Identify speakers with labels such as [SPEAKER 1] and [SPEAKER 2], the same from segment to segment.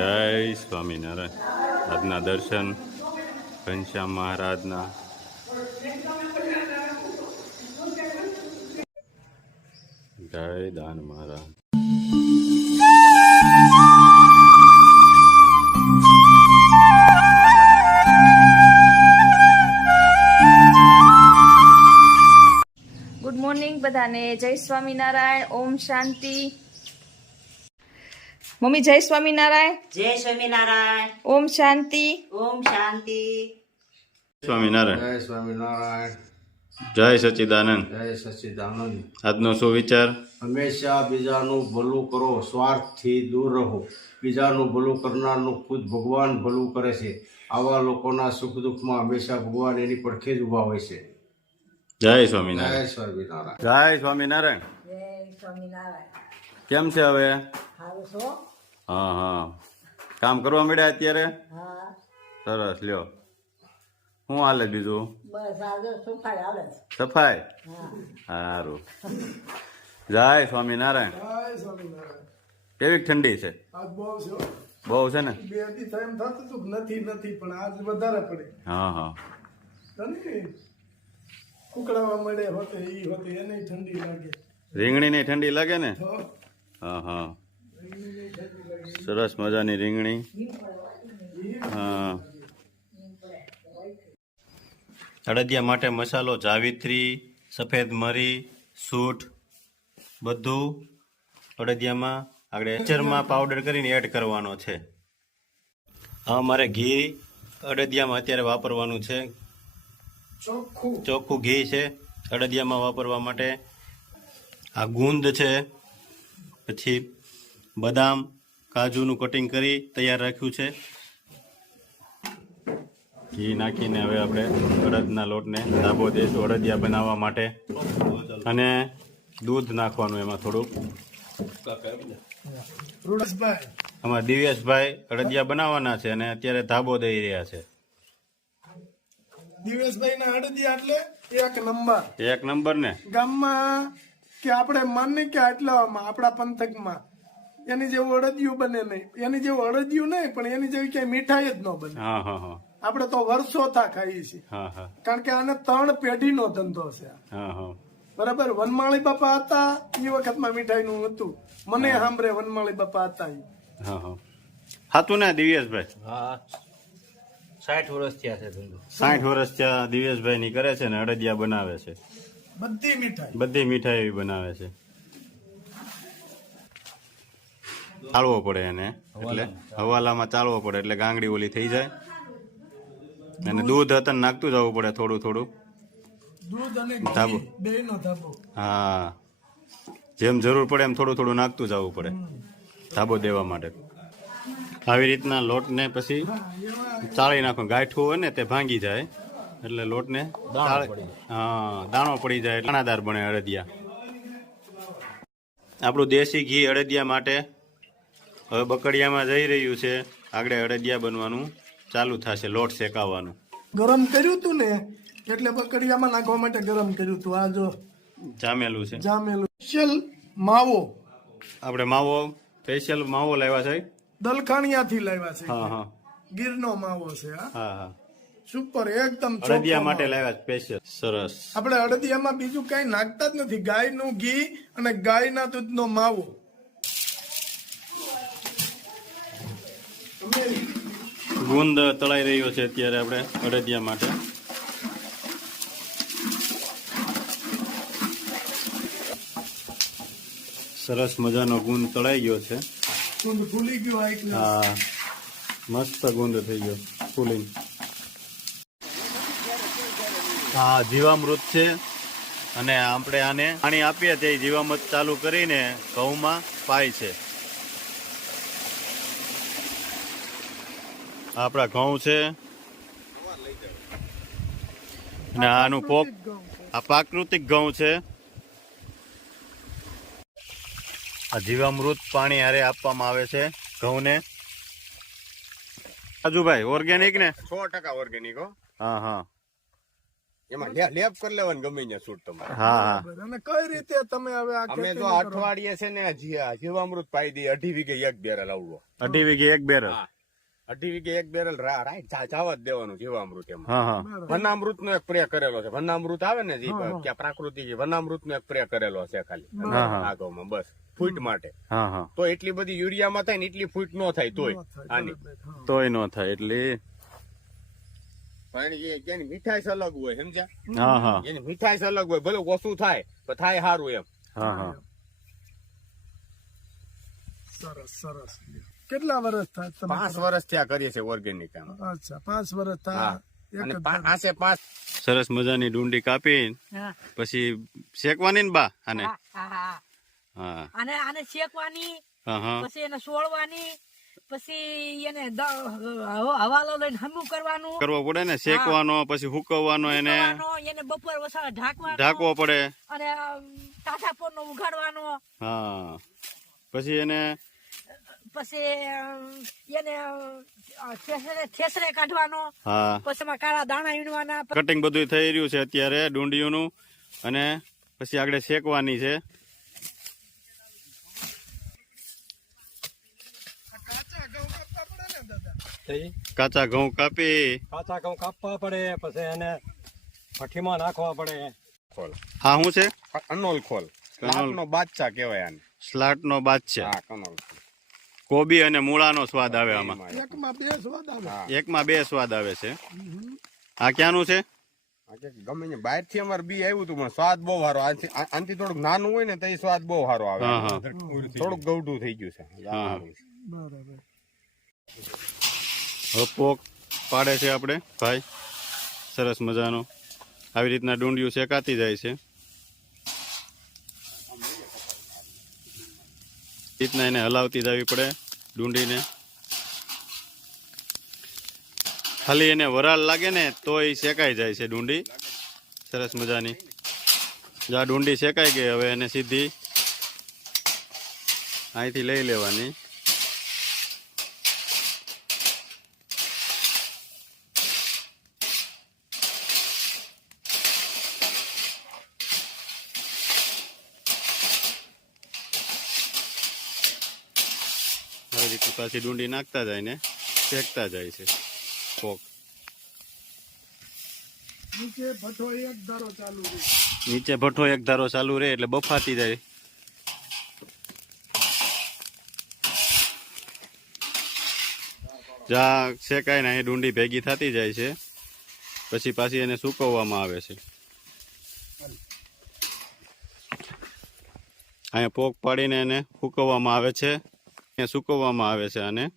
[SPEAKER 1] જય સ્વામિનારાયણ આજના દર્શન ઘનશ્યામ મહારાજના. જય દાન મહારાજ.
[SPEAKER 2] ગુડ મોર્નિંગ બધાને. જય સ્વામિનારાયણ ઓમ શાંતિ. મમ્મી જય સ્વામિનારાયણ.
[SPEAKER 3] જય સ્વામિનારાયણ.
[SPEAKER 2] ઓમ શાંતિ.
[SPEAKER 3] ઓમ શાંતિ.
[SPEAKER 1] સ્વામિનારાયણ.
[SPEAKER 4] જય સ્વામિનારાયણ.
[SPEAKER 1] જય સચ્ચિદાનંદ
[SPEAKER 4] જય સચ્ચિદાનંદ
[SPEAKER 1] આજનો શું વિચાર?
[SPEAKER 4] હંમેશા બીજાનું ભલું કરો સ્વાર્થથી દૂર રહો. બીજાનું ભલું કરનારનું ખુદ ભગવાન ભલું કરે છે. આવા લોકોના સુખ દુઃખમાં હંમેશા ભગવાન એની પડખે જ ઊભા હોય છે.
[SPEAKER 1] જય સ્વામિનારાયણ.
[SPEAKER 4] જય
[SPEAKER 1] સ્વામિનારાયણ.
[SPEAKER 4] સ્વામિનારાયણ.
[SPEAKER 1] જય સ્વામિનારાયણ. કેમ છે હવે? હા હા. કામ કરવા મળ્યા અત્યારે? સરસ લ્યો. શું હાલે બીજું? સફાઈ સારું. જય સ્વામિનારાયણ. કેવી ઠંડી છે?
[SPEAKER 5] બહુ છે હો.
[SPEAKER 1] બહુ છે ને?
[SPEAKER 5] બે થાય એમ થતું તું નથી નથી પણ આજ વધારે પડે.
[SPEAKER 1] હા હા.
[SPEAKER 5] કુકડાવા મળે હોતે ઈ હોતે એને ઠંડી લાગે.
[SPEAKER 1] રીંગણી ની ઠંડી લાગે ને? હા. હા સરસ મજાની રીંગણી. હા. અડદિયા માટે મસાલો જાવિત્રી સફેદ મરી સૂટ બધું અડદિયામાં આપણે એચરમાં પાવડર કરીને એડ કરવાનો છે. હા મારે ઘી અડદિયામાં અત્યારે વાપરવાનું છે.
[SPEAKER 5] ચોખ્ખું.
[SPEAKER 1] ચોખ્ખું ઘી છે અડદિયામાં વાપરવા માટે. આ ગુંદ છે પછી બદામ કાજુનું કટિંગ કરી તૈયાર રાખ્યું છે. ઘી નાખીને હવે આપણે અડદના લોટને ધાબો દઈશું અડદિયા બનાવવા માટે અને દૂધ નાખવાનું એમાં થોડુંક આમાં દિવ્યેશભાઈ અડદિયા બનાવવાના છે અને અત્યારે ધાબો દઈ રહ્યા છે.
[SPEAKER 5] દિવેશભાઈ ના અડદિયા એટલે એક નંબર.
[SPEAKER 1] એક નંબર ને
[SPEAKER 5] ગામમાં કે આપણે માનને કે આટલામાં આપણા પંથકમાં. એની જેવું અડદિયું બને નહીં. એની જેવું અડદિયું નહીં પણ એની જેવી ક્યાંય મીઠાઈ જ ન બને.
[SPEAKER 1] હા હા હા.
[SPEAKER 5] આપણે તો વર્ષો થા ખાઈએ છીએ.
[SPEAKER 1] હા હા.
[SPEAKER 5] કારણ કે આને ત્રણ પેઢીનો ધંધો છે
[SPEAKER 1] હા હા.
[SPEAKER 5] બરાબર? વનમાળી બાપા હતા એ વખતમાં મીઠાઈનું હતું. મને સાંભળે વનમાળી બાપા હતા એ
[SPEAKER 1] હા હા. હાતું ને દિવ્યેશભાઈ?
[SPEAKER 6] હા. સાઠ વર્ષ થયા છે ધંધો.
[SPEAKER 1] સાઠ વર્ષ થયા દિવેશભાઈ ની કરે છે ને અડદિયા બનાવે છે.
[SPEAKER 5] બધી મીઠાઈ.
[SPEAKER 1] બધી મીઠાઈ એવી બનાવે છે. ચાલવો પડે એને એટલે હવાલામાં. ચાલવો પડે એટલે ગાંગડી ઓલી થઈ જાય. અને દૂધ હતા નાખતું જવું પડે થોડું થોડું.
[SPEAKER 5] દૂધ અને
[SPEAKER 1] ધાબો. હા. જેમ જરૂર પડે એમ થોડું થોડું નાખતું જવું પડે. ધાબો દેવા માટે. આવી રીતના લોટને પછી ચાળી નાખો. ગાંઠું હોય ને તે ભાંગી જાય એટલે લોટને હા દાણો પડી જાય દાણાદાર બને અડદિયા. આપણું દેશી ઘી અડદિયા માટે હવે બકડિયામાં જઈ રહ્યું છે. આગળ અડદિયા બનવાનું ચાલુ થશે લોટ શેકાવાનું
[SPEAKER 5] ગરમ કર્યું તું ને? એટલે બકડિયામાં નાખવા માટે ગરમ કર્યું તું. આ જો
[SPEAKER 1] જામેલું છે.
[SPEAKER 5] જામેલું. સ્પેશિયલ માવો.
[SPEAKER 1] આપણે માવો સ્પેશિયલ માવો લાવ્યા છે?
[SPEAKER 5] દલખાણિયાથી લાવ્યા છે.
[SPEAKER 1] હા હા.
[SPEAKER 5] ગીરનો માવો છે
[SPEAKER 1] હા? હા
[SPEAKER 5] સુપર એકદમ
[SPEAKER 1] અડદિયા માટે લાવ્યા સ્પેશિયલ. સરસ.
[SPEAKER 5] આપણે અડદિયામાં બીજું કઈ નાખતા જ નથી. ગાયનું ઘી અને ગાયના દૂધનો માવો.
[SPEAKER 1] ગુંદ તળાઈ રહ્યો છે અત્યારે આપણે અડદિયા માટે. સરસ મજાનો ગુંદ તળાઈ ગયો છે. હા મસ્ત ગુંદ થઈ ગયો ફૂલિંગ હા જીવામૃત છે અને આપણે આને પાણી આપીએ તે જીવામૃત ચાલુ કરીને ઘઉંમાં પાય છે. આપણા ઘઉં છે. અને આનું પોક આ પ્રાકૃતિક ઘઉં છે. આ જીવામૃત પાણી હારે આપવામાં આવે છે ઘઉંને. રાજુભાઈ ઓર્ગેનિક ને?
[SPEAKER 4] સો ટકા ઓર્ગેનિક હો.
[SPEAKER 1] હા હા.
[SPEAKER 7] એમાં લેપ કરી લેવાનું ગમે ત્યાં સૂટ તમારે.
[SPEAKER 1] હા હા.
[SPEAKER 5] અને કઈ રીતે તમે હવે
[SPEAKER 7] અમે જો અઠવાડિયે છે ને જીવામૃત પાઈ દઈએ અઢી વીઘે એક બેરલ આવડો.
[SPEAKER 1] અઢી વીઘે એક બેરલ.
[SPEAKER 7] અઢી વીઘે એક બેરલ જાવા જ દેવાનું જીવામૃત એમાં.
[SPEAKER 1] હા હા.
[SPEAKER 7] વનામૃત નો એક પ્રે કરેલો છે. વનામૃત આવે ને જે કે પ્રાકૃતિક વનામૃત નો એક પ્રે કરેલો છે ખાલી. આગળમાં બસ. ફૂટ માટે.
[SPEAKER 1] હા હા.
[SPEAKER 7] તો એટલી બધી યુરિયામાં થાય ને એટલી ફૂટ નો થાય તોય. આની.
[SPEAKER 1] તોય નો થાય એટલે
[SPEAKER 7] પણ એની મીઠાઈ અલગ હોય સમજ્યા?
[SPEAKER 1] હા હા.
[SPEAKER 7] એની મીઠાઈ અલગ હોય ભલે ઓછું થાય તો થાય સારું એમ.
[SPEAKER 1] હા હા.
[SPEAKER 5] સરસ સરસ. કેટલા વર્ષ થાય
[SPEAKER 7] પાંચ વર્ષ થયા કરીએ છીએ ઓર્ગેનિક
[SPEAKER 5] અચ્છા પાંચ વર્ષ થાય
[SPEAKER 7] પાંચ
[SPEAKER 1] સરસ મજાની ડુંડી કાપી પછી શેકવાની ને બા આને?
[SPEAKER 8] હા, હા.
[SPEAKER 1] હા.
[SPEAKER 8] અને આને શેકવાની
[SPEAKER 1] હા હા.
[SPEAKER 8] પછી એને સોળવાની પછી એને હવાલો લઈને હમું કરવાનું.
[SPEAKER 1] કરવો પડે ને શેકવાનો પછી હુકવવાનો એને.
[SPEAKER 8] એને બપોર વસાવે ઢાંકવાનો.
[SPEAKER 1] ઢાંકવો પડે.
[SPEAKER 8] અને તાજા પોરનો ઉઘાડવાનો.
[SPEAKER 1] હા. પછી એને
[SPEAKER 8] પછી એને ઠેસરે કાઢવાનો. પછી એમાં કાળા દાણા વીણવાના
[SPEAKER 1] કટિંગ બધું થઈ રહ્યું છે અત્યારે ડુંડીઓનું અને પછી આગળ શેકવાની છે.
[SPEAKER 5] કાચા ઘઉં કાપવા પડે ને દાદા
[SPEAKER 1] કાચા ઘઉં કાપી.
[SPEAKER 9] કાચા ઘઉં કાપવા પડે પછી એને ભઠ્ઠીમાં નાખવા પડે.
[SPEAKER 7] ખોલ.
[SPEAKER 1] હા શું છે?
[SPEAKER 7] અનોલ ખોલ. લાટનો બાદશાહ કહેવાય આને.
[SPEAKER 1] સ્લાટ નો બાદશાહ. છે
[SPEAKER 7] હા કનોલ
[SPEAKER 1] કોબી અને મૂળાનો સ્વાદ આવે આમાં.
[SPEAKER 5] એકમાં બે સ્વાદ આવે.
[SPEAKER 1] એકમાં બે સ્વાદ આવે છે. આ ક્યાંનું છે?
[SPEAKER 7] ગમે ને બહારથી અમારે બી આવ્યું હતું પણ સ્વાદ બહુ સારો. આનાથી થોડુંક નાનું હોય ને તો એ સ્વાદ બહુ સારો આવે. થોડુંક ગૌડું થઈ ગયું છે.
[SPEAKER 1] પોક પાડે છે આપણે. ભાઈ સરસ મજાનો. આવી રીતના ડુંડિયું શેકાતી જાય છે. રીતના એને હલાવતી જવી પડે ડુંડીને. ખાલી એને વરાળ લાગે ને તો એ શેકાઈ જાય છે ડુંડી. સરસ મજાની. જો ડુંડી શેકાઈ ગઈ, હવે એને સીધી અહીંથી લઈ લેવાની આવી રીતે પાછી ડુંડી નાખતા જાય ને શેકતા જાય છે. પોક
[SPEAKER 5] નીચે ભઠ્ઠો એક ધારો ચાલુ રહે.
[SPEAKER 1] એટલે બફાતી જાય. જ્યાં શેકાય ને અહીં ડુંડી ભેગી થતી જાય છે. પછી પાછી એને સૂકવવામાં આવે છે. અહીંયા પોક પાડીને એને સૂકવવામાં આવે છે. સૂકવવામાં આવે છે અને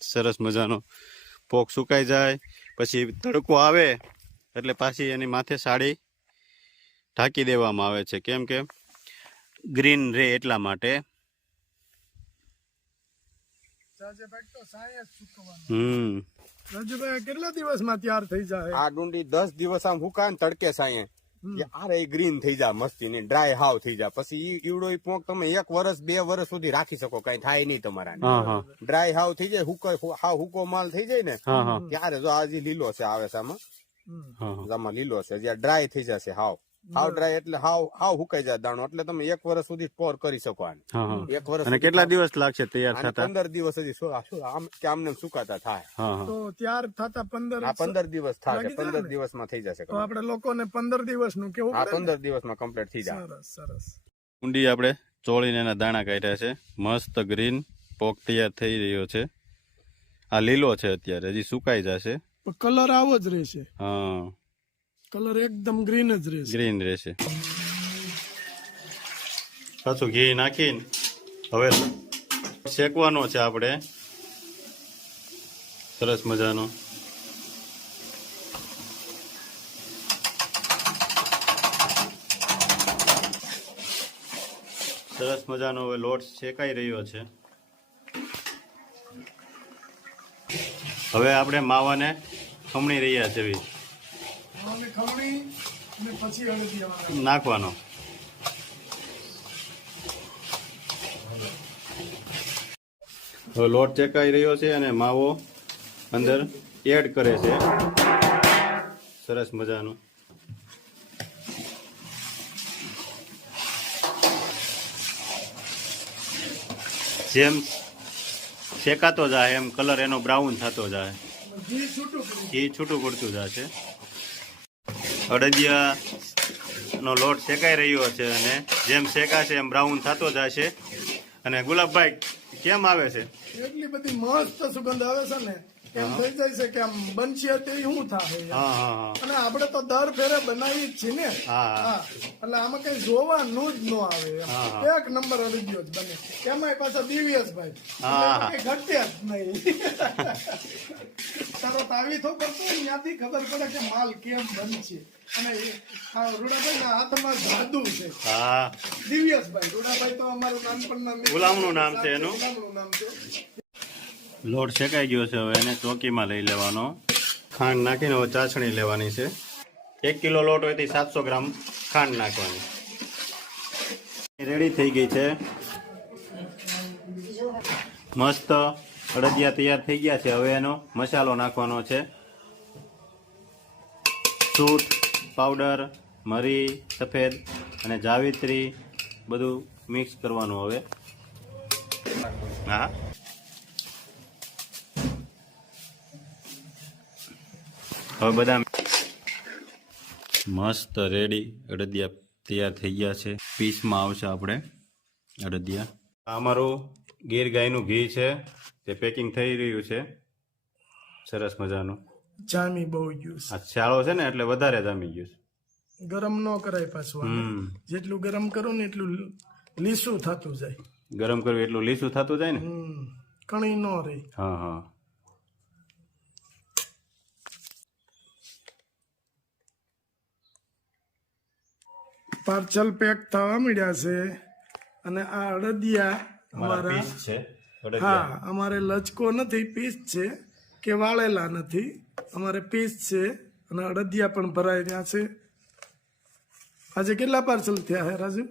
[SPEAKER 1] સરસ મજાનો પોક સુકાઈ જાય પછી તડકો આવે એટલે પાછી એની માથે સાડી ઢાંકી દેવામાં આવે છે. કેમ કે ગ્રીન રે એટલા માટે. હમ.
[SPEAKER 5] કેટલા દિવસમાં તૈયાર થઈ જાય?
[SPEAKER 7] આ ડુંડી દસ દિવસ આમ હુકાય ને તડકે સાંયે. આરે ગ્રીન થઈ જાય મસ્તી ની ડ્રાય હાવ થઈ જાય પછી ઈ ઈવડો ઈ પોંક તમે એક વર્ષ બે વર્ષ સુધી રાખી શકો કઈ થાય નહીં તમારા ડ્રાય હાવ થઈ જાય હુકો હાવ હુકો માલ થઈ જાય ને ત્યારે જો આજે લીલો છે આવે છે. આમાં લીલો છે જ્યાં ડ્રાય થઈ જશે હાવ. હાવ ડ્રાય એટલે હાવ હાવ હુકાઈ જાય દાણો. એટલે તમે એક વર્ષ સુધી સ્ટોર કરી શકો આને.
[SPEAKER 1] હા હા.
[SPEAKER 7] એક વર્ષ
[SPEAKER 1] અને કેટલા દિવસ લાગશે તૈયાર થતા?
[SPEAKER 7] પંદર દિવસ હજી શું- આમ કે આમને સુકાતા થાય.
[SPEAKER 1] હા હા.
[SPEAKER 5] તો ત્યાર થતા પંદર
[SPEAKER 7] પંદર દિવસ
[SPEAKER 5] થાય
[SPEAKER 7] પંદર? દિવસમાં થઈ જશે
[SPEAKER 5] તો આપણે લોકોને પંદર દિવસનું કેવું ને?
[SPEAKER 7] પંદર દિવસમાં કમ્પ્લીટ થઈ જાય.
[SPEAKER 5] સરસ સરસ.
[SPEAKER 1] ઊંડી આપણે ચોળીને એના દાણા કાઢ્યા છે. મસ્ત ગ્રીન પોક તૈયાર થઈ રહ્યો છે. આ લીલો છે અત્યારે હજી સુકાઈ જશે.
[SPEAKER 5] કલર આવો જ રહેશે.
[SPEAKER 1] હા.
[SPEAKER 5] કલર એકદમ ગ્રીન જ રહેશે.
[SPEAKER 1] ગ્રીન રહેશે. પાછું ઘી નાખીને હવે શેકવાનો છે આપણે. સરસ મજાનો. સરસ મજાનો હવે લોટ શેકાઈ રહ્યો છે. હવે આપણે માવાને ખમણી રહ્યા છે
[SPEAKER 5] અને ખમણી અને પછી હળદી.
[SPEAKER 1] નાખવાનો. લોટ ચેકાઈ રહ્યો છે અને માવો અંદર એડ કરે છે. સરસ મજાનું. જેમ શેકાતો જાય એમ કલર એનો બ્રાઉન થતો જાય.
[SPEAKER 5] ઘી છૂટું
[SPEAKER 1] પડતું જાય અડદિયા નો લોટ શેકાઈ રહ્યો છે અને જેમ શેકાશે એમ બ્રાઉન થતો જશે. અને ગુલાબભાઈ, કેમ આવે છે?
[SPEAKER 5] એટલી બધી મસ્ત સુગંધ આવે છે ને. એમ થઈ જાય છે કે આમ બનશે તે શું થાય? અને આપણે તો દર ફેરે બનાવી જ છીએ ને. એટલે આમાં કઈ જોવાનું જ ન આવે. એક નંબર અડદિયો જ બને. એમાંય પાછા દિવ્યસ ભાઈ
[SPEAKER 1] હા, હા.
[SPEAKER 5] કઈ ઘટ્યા જ નહીં. તરત આવી તો કરતો ત્યાંથી ખબર પડે કે માલ કેમ બનશે. અને રૂડાભાઈ ના હાથમાં જાદુ છે. દિવ્યસભાઈ રૂડાભાઈ તો અમારું નાનપણના.
[SPEAKER 1] ગુલામનું નામ છે એનું?
[SPEAKER 5] ગુલામનું નામ છે.
[SPEAKER 1] લોટ શેકાઈ ગયો છે, હવે એને ચોકીમાં લઈ લેવાનો. ખાંડ નાખીને ચાસણી લેવાની છે. એક કિલો લોટ હોય તો સાતસો ગ્રામ ખાંડ નાખવાની. રેડી થઈ ગઈ છે. મસ્ત અડદિયા તૈયાર થઈ ગયા છે, હવે એનો મસાલો નાખવાનો છે. સૂટ, પાવડર, મરી, સફેદ અને જાવિત્રી બધું મિક્સ કરવાનું હવે. હા. હવે બધા મસ્ત રેડી. અડદિયા તૈયાર થઈ ગયા છે. પીસમાં આવશે આપણે અડદિયા. અમારું ગીર ગાયનું ઘી છે. તે પેકિંગ થઈ રહ્યું છે. સરસ મજાનું.
[SPEAKER 5] જામી બહુ ગયું
[SPEAKER 1] આ શાળો છે ને એટલે વધારે જામી ગયું છે.
[SPEAKER 5] ગરમ ન કરાય પાછું
[SPEAKER 1] હમ.
[SPEAKER 5] જેટલું ગરમ કરો ને એટલું લીસું થતું જાય.
[SPEAKER 1] ગરમ કરવું એટલું લીસું થતું જાય ને?
[SPEAKER 5] કણી ન રહી.
[SPEAKER 1] હા હા.
[SPEAKER 5] પાર્સલ પેક થવા મળ્યા છે અને આ અડદિયા
[SPEAKER 1] અમારા છે
[SPEAKER 5] હા અમારે લચકો નથી પીસ છે કે વાળેલા નથી. અમારે પીસ છે અને અડદિયા પણ ભરાઈ રહ્યા છે. આજે કેટલા પાર્સલ થયા હે રાજુ?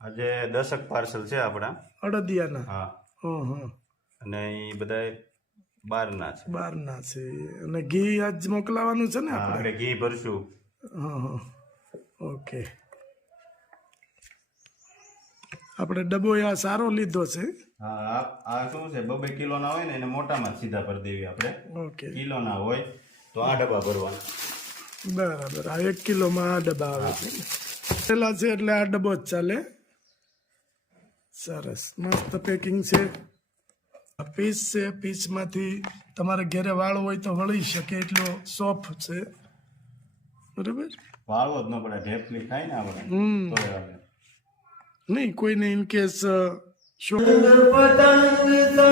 [SPEAKER 1] આજે દસક પાર્સલ છે આપણા.
[SPEAKER 5] અડદિયાના?
[SPEAKER 1] હા.
[SPEAKER 5] હં
[SPEAKER 1] અને એ બધા બારના છે.
[SPEAKER 5] બારના છે. અને ઘી આજ મોકલાવાનું છે ને આપણે
[SPEAKER 1] ઘી ભરશું.
[SPEAKER 5] હા હા. ઓકે. આપણે ડબ્બો આ સારો લીધો છે.
[SPEAKER 1] હા આ શું છે? બબે કિલો ના હોય ને એને મોટામાં સીધા ભરી દેવી આપણે.
[SPEAKER 5] ઓકે.
[SPEAKER 1] કિલો ના હોય તો આ ડબ્બા ભરવાના.
[SPEAKER 5] બરાબર. આ એક કિલોમાં આ ડબ્બા આવે છે. પેલા છે એટલે આ ડબ્બો જ ચાલે. સરસ. મસ્ત પેકિંગ છે. આ પીસ છે. પીસમાંથી તમારે ઘેરે વાળ હોય તો વળી શકે એટલો સોફ્ટ છે. બરાબર?
[SPEAKER 1] વાળવો જ ન પડે. ઢેપલી ખાય ને આપણે.
[SPEAKER 5] હમ. નહીં કોઈને ઇન કેસ શું?
[SPEAKER 10] ઉદરડે દારૂ પીધો